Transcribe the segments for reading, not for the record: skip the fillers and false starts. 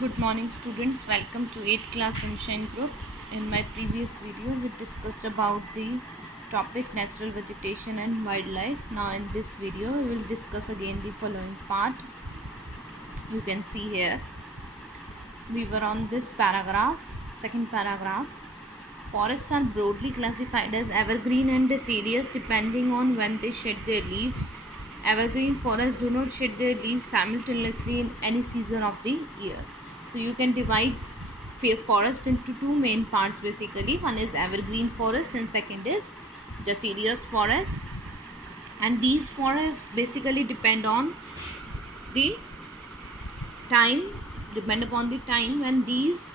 Good morning students, welcome to 8th class Sunshine Group. In my previous video we discussed about the topic natural vegetation and wildlife. Now in this video we will discuss again the following part. You can see here we were on this paragraph, second paragraph. Forests are broadly classified as evergreen and deciduous depending on when they shed their leaves. Evergreen forests do not shed their leaves simultaneously in any season of the year. So you can divide forest into two main parts basically. One is evergreen forest and second is deciduous forest. And these forests basically depend on the time, depend upon the time when these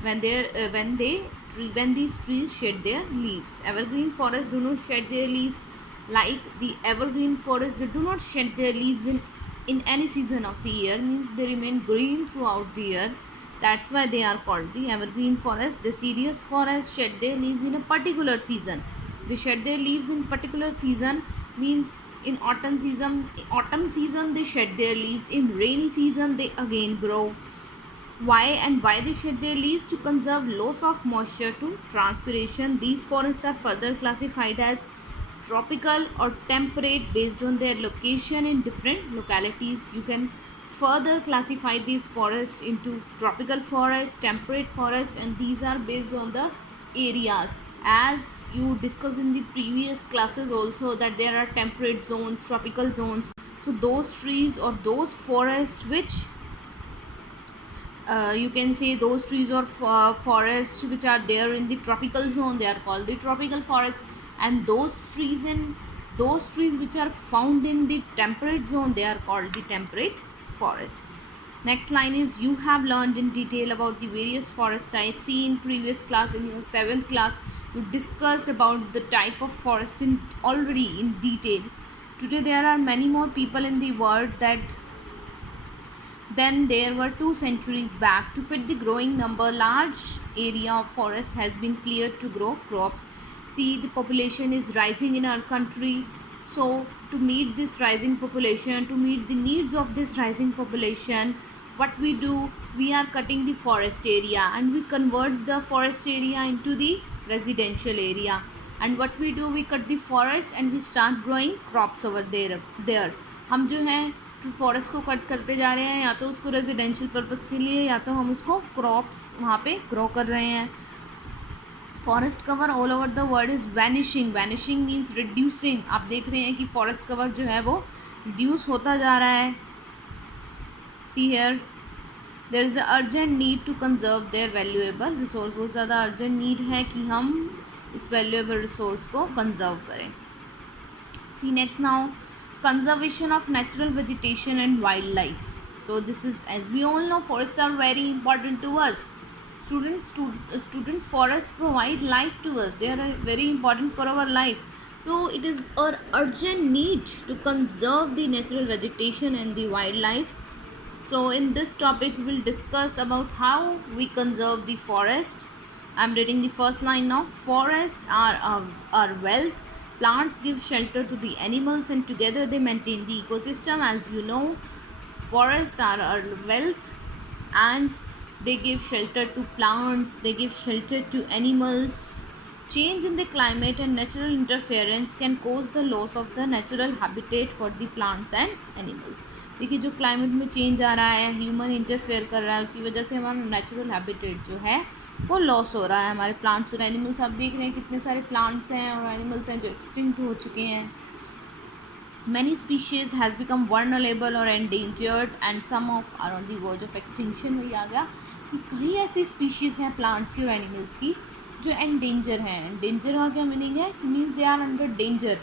when these trees shed their leaves. Evergreen forests do not shed their leaves like the evergreen forest. They do not shed their leaves in any season of the year, means they remain green throughout the year. That's why they are called the evergreen forest. Deciduous forests shed their leaves in a particular season. They shed their leaves in particular season, means in autumn season they shed their leaves. In rainy season they again grow. Why they shed their leaves? To conserve loss of moisture to transpiration. These forests are further classified as tropical or temperate based on their location in different localities. You can further classify these forests into tropical forest, temperate forest, and these are based on the areas. As you discussed in the previous classes also, that there are temperate zones, tropical zones. So those trees or those forests which you can say those trees or forests which are there in the tropical zone, they are called the tropical forest. And those trees which are found in the temperate zone, they are called the temperate forests. Next line is, you have learned in detail about the various forest types. See, in previous class, in your 7th class, you discussed about the type of forest in already in detail. Today there are many more people in the world that then there were 2 centuries back. To fit the growing number, large area of forest has been cleared to grow crops. See, the population is rising in our country. So to meet this rising population, to meet the needs of this rising population, what we do, we are cutting the forest area and we convert the forest area into the residential area. And what we do, we cut the forest and we start growing crops over there. हम जो है forest को cut करते जा रहे हैं, या तो उसको रेजिडेंशियल पर्पस के लिए, या तो हम उसको क्रॉप्स वहाँ पे ग्रो कर रहे हैं. Forest cover all over the world is vanishing. Vanishing means reducing. आप देख रहे हैं कि फॉरेस्ट कवर जो है वो रिड्यूस होता जा रहा है. See here, there is a urgent need to conserve their valuable resource. बहुत ज़्यादा अर्जेंट नीड है कि हम इस वैल्यूएबल रिसोर्स को कंजर्व करें. See next now, conservation of natural vegetation and wildlife. So this is, as we all know, forests are very important to us. Students, forests provide life to us. They are very important for our life. So it is our urgent need to conserve the natural vegetation and the wildlife. So in this topic we will discuss about how we conserve the forest. I am reading the first line now. Forests are our wealth. Plants give shelter to the animals and together they maintain the ecosystem. As you know, forests are our wealth and they give shelter to plants, they give shelter to animals. Change in the climate and natural interference can cause the loss of the natural habitat for the plants and animals. देखिए, जो climate में change आ रहा है, human interfere कर रहा है, उसकी वजह से हमारा नेचुरल हैबिटेट जो है वो लॉस हो रहा है. हमारे प्लांट्स और एनिमल्स, आप देख रहे हैं कितने सारे प्लांट्स हैं और एनिमल्स हैं जो एक्सटिंक्ट हो चुके हैं. Many species has become vulnerable or endangered and some of are on the verge of extinction. वही आ गया कि कई ऐसी स्पीशीज़ हैं प्लांट्स की और एनिमल्स की जो एंडेंजर हैं. एंडेंजर का क्या मीनिंग है? कि means they are under danger,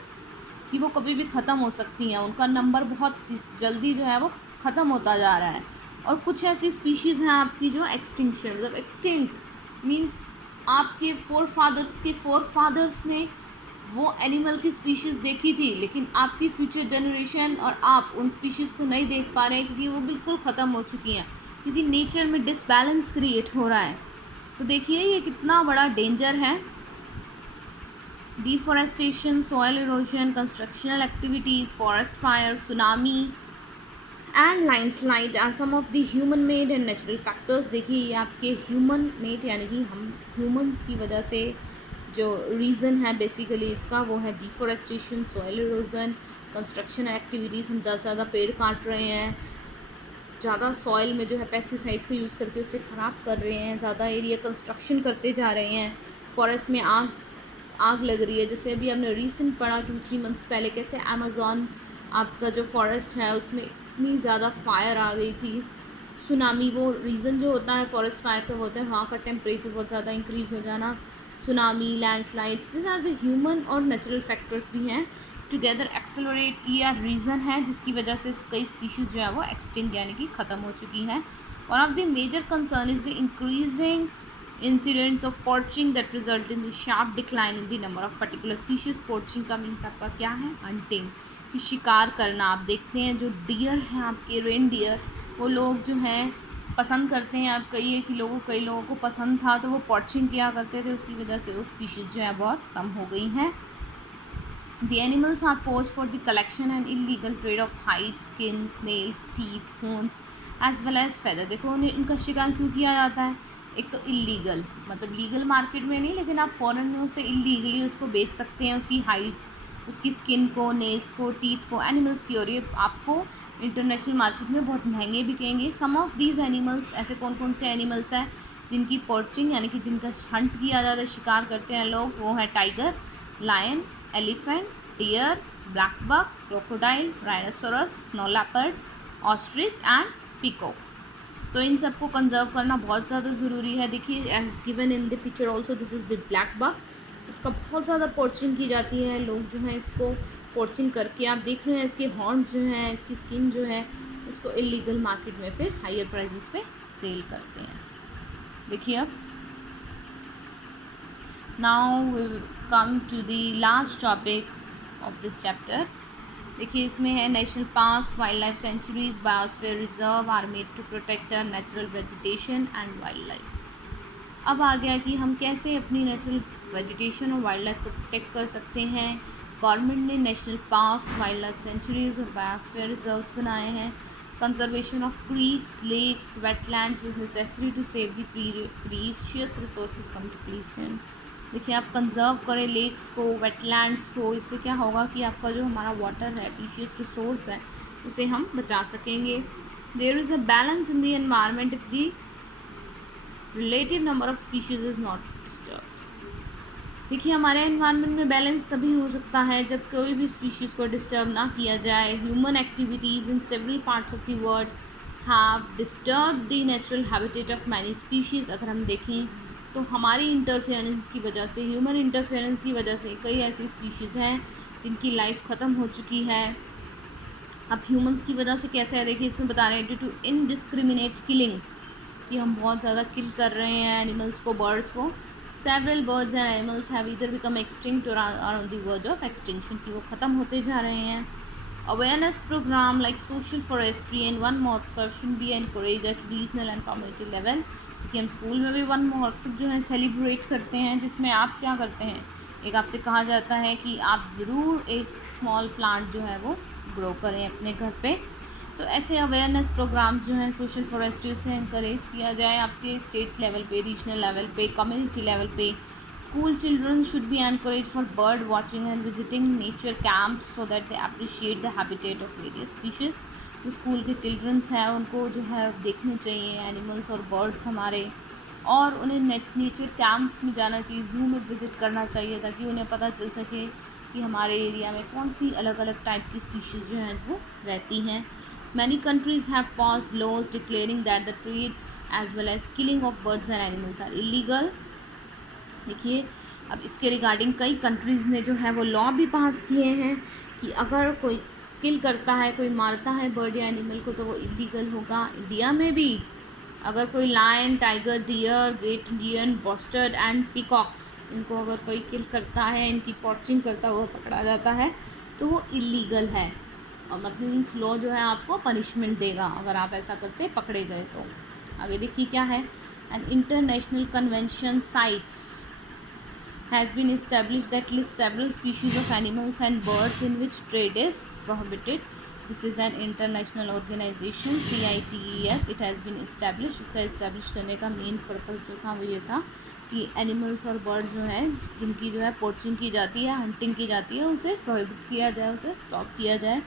कि वो कभी भी ख़त्म हो सकती हैं. उनका नंबर बहुत जल्दी जो है वो ख़त्म होता जा रहा है. और कुछ ऐसी स्पीशीज़ हैं आपकी जो एक्सटिंक्शन, मतलब एक्सटिंक्ट मीन्स आपके फोर फादर्स ने वो एनिमल की स्पीशीज़ देखी थी, लेकिन आपकी फ्यूचर जनरेशन और आप उन स्पीशीज़ को नहीं देख पा रहे हैं क्योंकि वो बिल्कुल ख़त्म हो चुकी हैं, क्योंकि नेचर में डिसबैलेंस क्रिएट हो रहा है. तो देखिए ये कितना बड़ा डेंजर है. Deforestation, soil erosion, constructional activities, forest fire, tsunami and landslide are some of the human made and natural factors. देखिए ये आपके ह्यूमन मेड यानी कि हम ह्यूमंस की वजह से जो रीज़न है बेसिकली इसका वो है deforestation, soil erosion, construction activities. हम ज़्यादा से ज़्यादा पेड़ काट रहे हैं, ज़्यादा सॉइल में जो है पेस्टिसाइड्स का यूज़ करके उसे ख़राब कर रहे हैं, ज़्यादा एरिया कंस्ट्रक्शन करते जा रहे हैं, फॉरेस्ट में आग आग लग रही है। जैसे अभी हमने रिसेंट पढ़ा 2-3 मंथ्स पहले कैसे अमेज़ॉन आपका जो फॉरेस्ट है उसमें इतनी ज़्यादा फायर आ गई थी, सुनामी। वो रीज़न जो होता है फॉरेस्ट फायर का होता है वहाँ का टेम्परेचर बहुत ज़्यादा इंक्रीज़ हो जाना, tsunami, landslides, this are the human और नेचुरल फैक्टर्स भी हैं टुगेदर एक्सेलरेट। ये रीज़न है जिसकी वजह से कई स्पीशीज़ जो है वो एक्सटिंक्ट यानी कि ख़त्म हो चुकी हैं। One of the major concern is the increasing incidents of poaching that result in the sharp decline in the number of particular species। poaching का मीन्स आपका क्या है? hunting, कि शिकार करना। आप देखते हैं जो डियर हैं आपके रेन डियर, वो लोग जो हैं पसंद करते हैं। आप कई लोगों को पसंद था तो वो poaching किया करते थे, उसकी वजह से वो स्पीशीज़ जो है बहुत कम हो गई हैं। The animals are poached for the collection and illegal trade of hides, skins, nails, teeth, horns as well as feather। देखो उन्हें इनका शिकार क्यों किया जाता है? एक तो इलीगल, मतलब लीगल मार्केट में नहीं, लेकिन आप फॉरेन में उसे इलीगली उसको बेच सकते हैं, उसकी हाइड्स, उसकी स्किन को, नेल्स को, टीथ को, एनिमल्स की। और ये आपको इंटरनेशनल मार्केट में बहुत महंगे बिकेंगे। सम ऑफ दीज एनिमल्स, ऐसे कौन कौन से एनिमल्स हैं जिनकी पोचिंग यानी कि जिनका हंट किया जाता है, शिकार करते हैं लोग, वो है tiger, lion, elephant, deer, black buck, crocodile, rhinoceros, snow leopard, ostrich and peacock. तो इन सबको कंजर्व करना बहुत ज़्यादा ज़रूरी है। देखिए as given in the picture also, this is the black buck. इसका बहुत ज़्यादा पोचिंग की जाती है, लोग जो है इसको पोचिंग करके, आप देख रहे हैं इसके हॉर्न्स जो हैं, इसकी स्किन जो है, इसको इलीगल मार्केट में फिर हायर प्राइजेस पे सेल करते हैं। देखिए अब now we come to the last topic of this chapter. देखिए इसमें है national parks, wildlife sanctuaries, biosphere reserve are made to protect the natural vegetation and wildlife. अब आ गया कि हम कैसे अपनी नेचुरल वेजिटेशन और वाइल्ड लाइफ को प्रोटेक्ट कर सकते हैं। गवर्नमेंट ने national parks, wildlife sanctuaries और बायोस्फीयर रिजर्व्स बनाए हैं। Conservation of creeks, lakes, wetlands is necessary to save the precious resources from depletion. देखिए आप कंजर्व करें लेक्स को, वेटलैंड्स को, इससे क्या होगा कि आपका जो हमारा वाटर है, प्रीशियस रिसोर्स है, उसे हम बचा सकेंगे। There is a balance in the environment if the relative number of species is not disturbed. देखिए हमारे एनवायरनमेंट में बैलेंस तभी हो सकता है जब कोई भी स्पीशीज़ को डिस्टर्ब ना किया जाए। Human activities in several parts of the world have disturb the natural habitat of many species. अगर हम देखें तो हमारी इंटरफेरेंस की वजह से, ह्यूमन इंटरफेरेंस की वजह से कई ऐसी स्पीशीज़ हैं जिनकी लाइफ ख़त्म हो चुकी है। अब ह्यूमंस की वजह से कैसे है, देखिए इसमें बता रहे हैं ड्यू टू इनडिस्क्रिमिनेट किलिंग, कि हम बहुत ज़्यादा किल कर रहे हैं एनिमल्स को, बर्ड्स को। Several birds and animals have either become extinct और are on the verge of extinction, की वो ख़त्म होते जा रहे हैं। Awareness programme like social forestry and Van Mahotsav should be encourage at regional and community level. क्योंकि हम स्कूल में भी वन महोत्सव जो है सेलिब्रेट करते हैं, जिसमें आप क्या करते हैं, एक आपसे कहा जाता है कि आप ज़रूर एक स्मॉल प्लांट जो है वो ग्रो करें अपने घर पे। तो ऐसे अवेयरनेस प्रोग्राम जो हैं सोशल फॉरेस्ट्री से इंकरेज किया जाए आपके स्टेट लेवल पे, रीजनल लेवल पे, कम्युनिटी लेवल पे। School children should be encourage for bird watching and visiting nature camps so that they appreciate the habitat of various species. जो स्कूल के children's हैं उनको जो है देखने चाहिए एनिमल्स और बर्ड्स हमारे, और उन्हें नेचर कैंप्स में जाना चाहिए, ज़ू में विज़िट करना चाहिए, ताकि उन्हें पता चल सके कि हमारे एरिया में कौन सी अलग अलग टाइप की स्पीशीज़ जो हैं वो रहती हैं। Many countries have passed laws declaring that the trades as well as killing of birds and animals are illegal। देखिए अब इसके रिगार्डिंग कई कंट्रीज़ ने जो है वो लॉ भी पास किए हैं कि अगर कोई किल करता है, कोई मारता है बर्ड या एनिमल को, तो वो इलीगल होगा। इंडिया में भी अगर कोई lion, tiger, deer, great Indian bustard and peacocks, इनको अगर कोई किल करता है, इनकी पॉचिंग करता हुआ पकड़ा जाता है, तो वो इलीगल है। और मतलब इस लॉ जो है आपको पनिशमेंट देगा अगर आप ऐसा करते पकड़े गए तो। आगे देखिए क्या है, an international convention CITES has been established that list several species of animals and birds in which trade is prohibited. This is an international organisation CITES, it has been establish. इसका इस्टेब्लिश करने का main purpose जो था वो ये था कि animals और बर्ड्स जो हैं जिनकी जो है पोचिंग की जाती है, हंटिंग की जाती है, उसे प्रोहिबिट किया जाए, उसे स्टॉप किया जाए।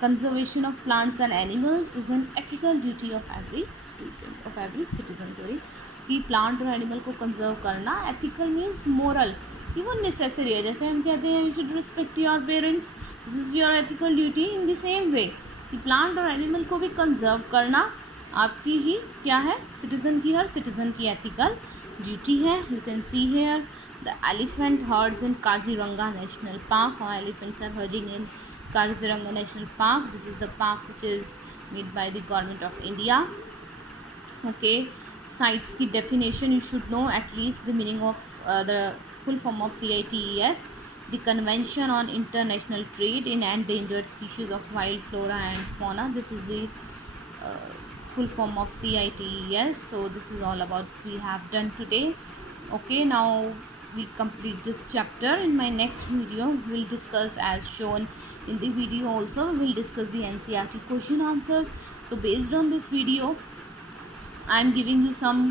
Conservation of plants and animals is an ethical duty of every student, of every citizen, sorry. कि प्लांट और एनिमल को कंजर्व करना एथिकल मीन्स मोरल, कि वो नेसेसरी है। जैसे हम कहते हैं you should respect your parents, this is your ethical duty, in the same way कि प्लांट और एनिमल को भी कंजर्व करना आपकी ही क्या है, सिटीज़न की, हर सिटीज़न की एथिकल ड्यूटी है। You can see here the elephant herds in Kaziranga national park, और elephants are herding in Kaziranga national park. This is the park which is made by the government of India. Okay, sites की definition, you should know at least the meaning of the full form of CITES, the Convention on International Trade in Endangered Species of Wild Flora and Fauna. This is the uh, full form of CITES. So this is all about we have done today. Okay, now we complete this chapter. In my next video we will discuss, as shown in the video also, we will discuss the NCERT question answers. So based on this video I am giving you some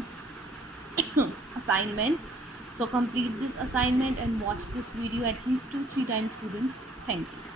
assignment, so complete this assignment and watch this video at least 2-3 times, students. Thank you.